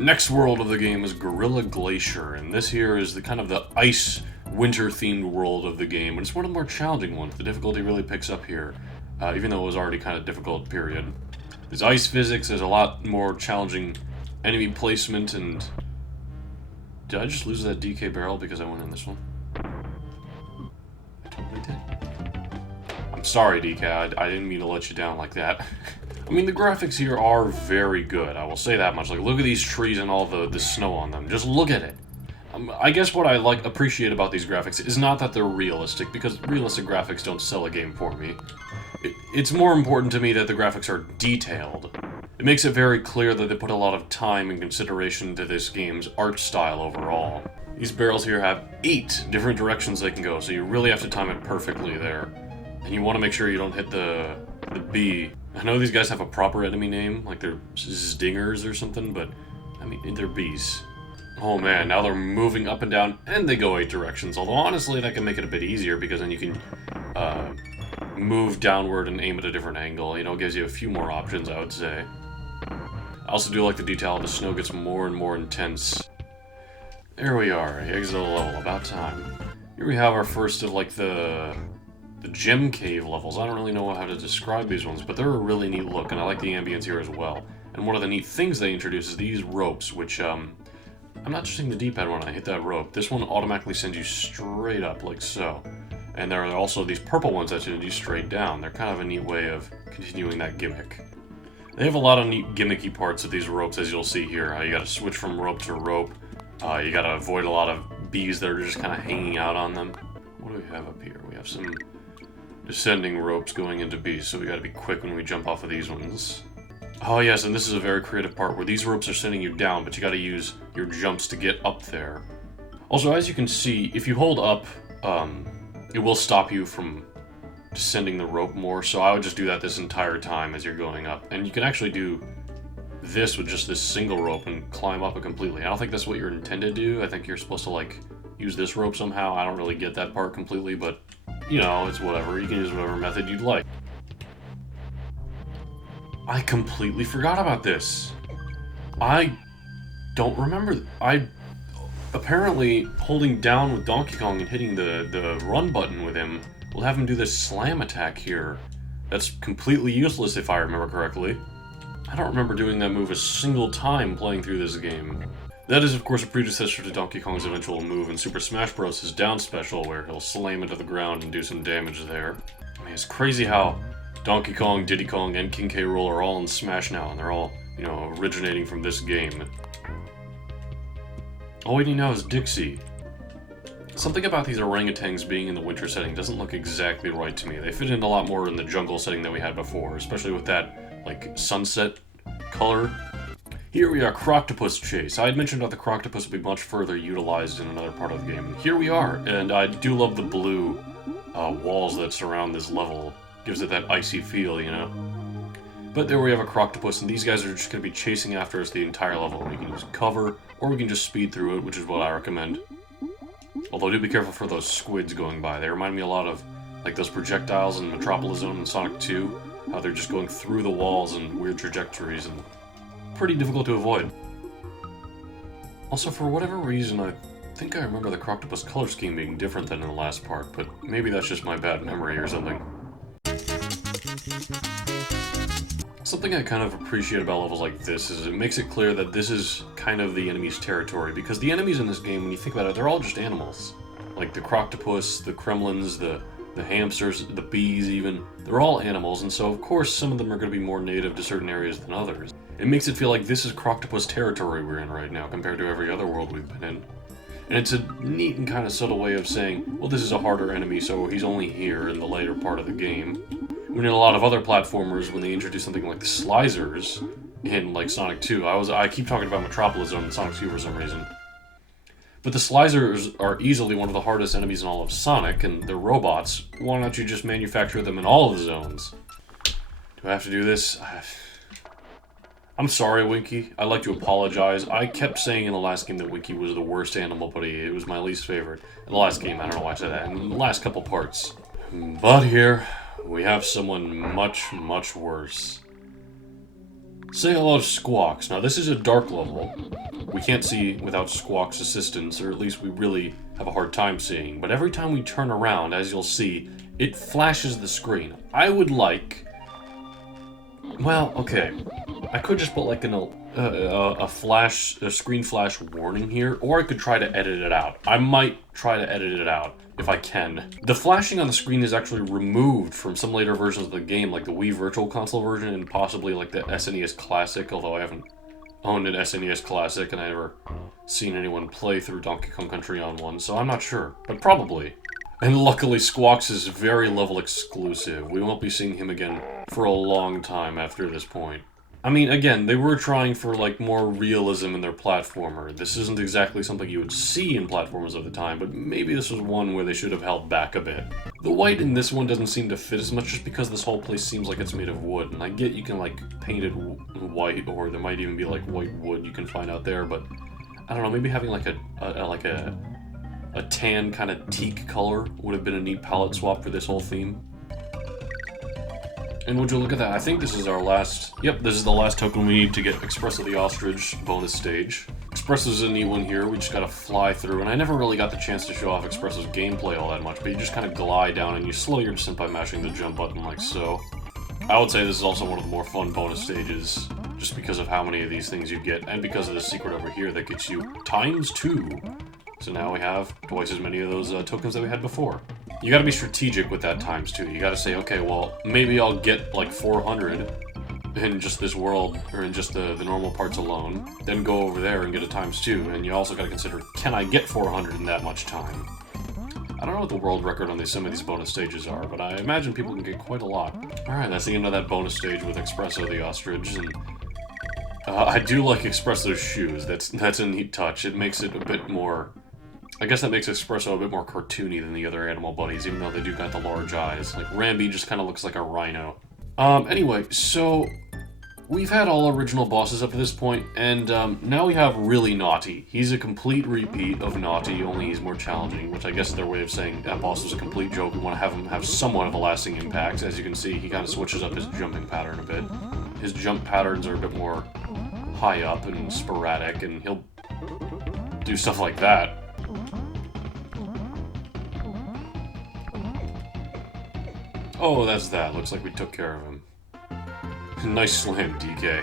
Next world of the game is Gorilla Glacier, and this here is the kind of the ice winter-themed world of the game, and it's one of the more challenging ones. The difficulty really picks up here, even though it was already kind of difficult, period. There's ice physics, there's a lot more challenging enemy placement, and... Did I just lose that DK barrel because I went in this one? I totally did. I'm sorry, DK, I didn't mean to let you down like that. I mean, the graphics here are very good, I will say that much. Like, look at these trees and all the snow on them. Just look at it. I guess what I appreciate about these graphics is not that they're realistic, because realistic graphics don't sell a game for me. It's more important to me that the graphics are detailed. It makes it very clear that they put a lot of time and consideration into this game's art style overall. These barrels here have 8 different directions they can go, so you really have to time it perfectly there. And you want to make sure you don't hit the B. I know these guys have a proper enemy name, like they're Stingers or something, but, I mean, they're bees. Oh man, now they're moving up and down, and they go 8 directions, although honestly that can make it a bit easier, because then you can move downward and aim at a different angle. You know, it gives you a few more options, I would say. I also do like the detail the snow gets more and more intense. There we are, Exile level, about time. Here we have our first of, like, the gem cave levels. I don't really know how to describe these ones, but they're a really neat look, and I like the ambience here as well. And one of the neat things they introduce is these ropes, which, I'm not touching the D-pad when I hit that rope. This one automatically sends you straight up, like so. And there are also these purple ones that send you straight down. They're kind of a neat way of continuing that gimmick. They have a lot of neat gimmicky parts of these ropes, as you'll see here. How you gotta switch from rope to rope. You gotta avoid a lot of bees that are just kind of hanging out on them. What do we have up here? We have some descending ropes going into bees, so we gotta be quick when we jump off of these ones. Oh yes, and this is a very creative part where these ropes are sending you down, but you gotta use your jumps to get up there. Also, as you can see, if you hold up, it will stop you from descending the rope more, so I would just do that this entire time as you're going up. And you can actually do this with just this single rope and climb up it completely. I don't think that's what you're intended to do. I think you're supposed to, like, use this rope somehow. I don't really get that part completely, but, you know, it's whatever. You can use whatever method you'd like. I completely forgot about this. I don't remember. Apparently, holding down with Donkey Kong and hitting the run button with him will have him do this slam attack here. That's completely useless if I remember correctly. I don't remember doing that move a single time playing through this game. That is, of course, a predecessor to Donkey Kong's eventual move in Super Smash Bros. His down special, where he'll slam into the ground and do some damage there. I mean, it's crazy how Donkey Kong, Diddy Kong, and King K. Rool are all in Smash now, and they're all, you know, originating from this game. All we need now is Dixie. Something about these orangutans being in the winter setting doesn't look exactly right to me. They fit in a lot more in the jungle setting that we had before, especially with that, like, sunset color. Here we are, Crocodiles Chase. I had mentioned that the Crocodile would be much further utilized in another part of the game. And here we are, and I do love the blue walls that surround this level. Gives it that icy feel, you know? But there we have a Crocodile, and these guys are just going to be chasing after us the entire level. We can use cover, or we can just speed through it, which is what I recommend. Although do be careful for those squids going by. They remind me a lot of, like, those projectiles in Metropolis Zone and Sonic 2. How they're just going through the walls in weird trajectories, and pretty difficult to avoid. Also, for whatever reason, I think I remember the Crocodile color scheme being different than in the last part, but maybe that's just my bad memory or something. Something I kind of appreciate about levels like this is it makes it clear that this is kind of the enemy's territory, because the enemies in this game, when you think about it, they're all just animals. Like the Croctopus, the Kremlins, the hamsters, the bees even, they're all animals, and so of course some of them are going to be more native to certain areas than others. It makes it feel like this is Croctopus territory we're in right now compared to every other world we've been in. And it's a neat and kind of subtle way of saying, well, this is a harder enemy, so he's only here in the later part of the game. When in a lot of other platformers, when they introduce something like the Slizers in, like, Sonic 2, I keep talking about Metropolis Zone and Sonic 2 for some reason. But the Slizers are easily one of the hardest enemies in all of Sonic, and they're robots. Why don't you just manufacture them in all of the zones? Do I have to do this? I'm sorry, Winky. I'd like to apologize. I kept saying in the last game that Winky was the worst animal, but it was my least favorite. In the last game, I don't know why I said that. In the last couple parts. But here, we have someone much, much worse. Say hello to Squawks. Now, this is a dark level. We can't see without Squawk's assistance, or at least we really have a hard time seeing. But every time we turn around, as you'll see, it flashes the screen. I would like... Well, okay. I could just put like a screen flash warning here, or I could try to edit it out. I might try to edit it out if I can. The flashing on the screen is actually removed from some later versions of the game, like the Wii Virtual Console version and possibly like the SNES Classic, although I haven't owned an SNES Classic and I've never seen anyone play through Donkey Kong Country on one, so I'm not sure, but probably. And luckily, Squawks is very level exclusive. We won't be seeing him again for a long time after this point. I mean, again, they were trying for, like, more realism in their platformer. This isn't exactly something you would see in platformers of the time, but maybe this was one where they should have held back a bit. The white in this one doesn't seem to fit as much just because this whole place seems like it's made of wood. And I get you can, like, paint it white, or there might even be, like, white wood you can find out there, but I don't know, maybe having, like, a tan kind of teak color would have been a neat palette swap for this whole theme. And would you look at that, I think this is our last... Yep, this is the last token we need to get Expresso the Ostrich bonus stage. Expresso's a neat one here, we just gotta fly through, and I never really got the chance to show off Expresso's gameplay all that much, but you just kind of glide down and you slow your descent by mashing the jump button like so. I would say this is also one of the more fun bonus stages, just because of how many of these things you get, and because of the secret over here that gets you ×2. So now we have twice as many of those tokens that we had before. You gotta be strategic with that ×2. You gotta say, okay, well, maybe I'll get like 400 in just this world, or in just the normal parts alone, then go over there and get a ×2, and you also gotta consider, can I get 400 in that much time? I don't know what the world record on some of these bonus stages are, but I imagine people can get quite a lot. Alright, that's the end of that bonus stage with Expresso the Ostrich, and I do like Expresso's shoes. That's a neat touch. It makes it a bit more... I guess that makes Expresso a bit more cartoony than the other animal buddies, even though they do got the large eyes. Like, Rambi just kind of looks like a rhino. Anyway, so... We've had all original bosses up to this point, and now we have really Naughty. He's a complete repeat of Naughty, only he's more challenging, which I guess is their way of saying that boss was a complete joke. We want to have him have somewhat of a lasting impact. As you can see, he kind of switches up his jumping pattern a bit. His jump patterns are a bit more high up and sporadic, and he'll do stuff like that. Oh, that's that. Looks like we took care of him. Nice slam, DK.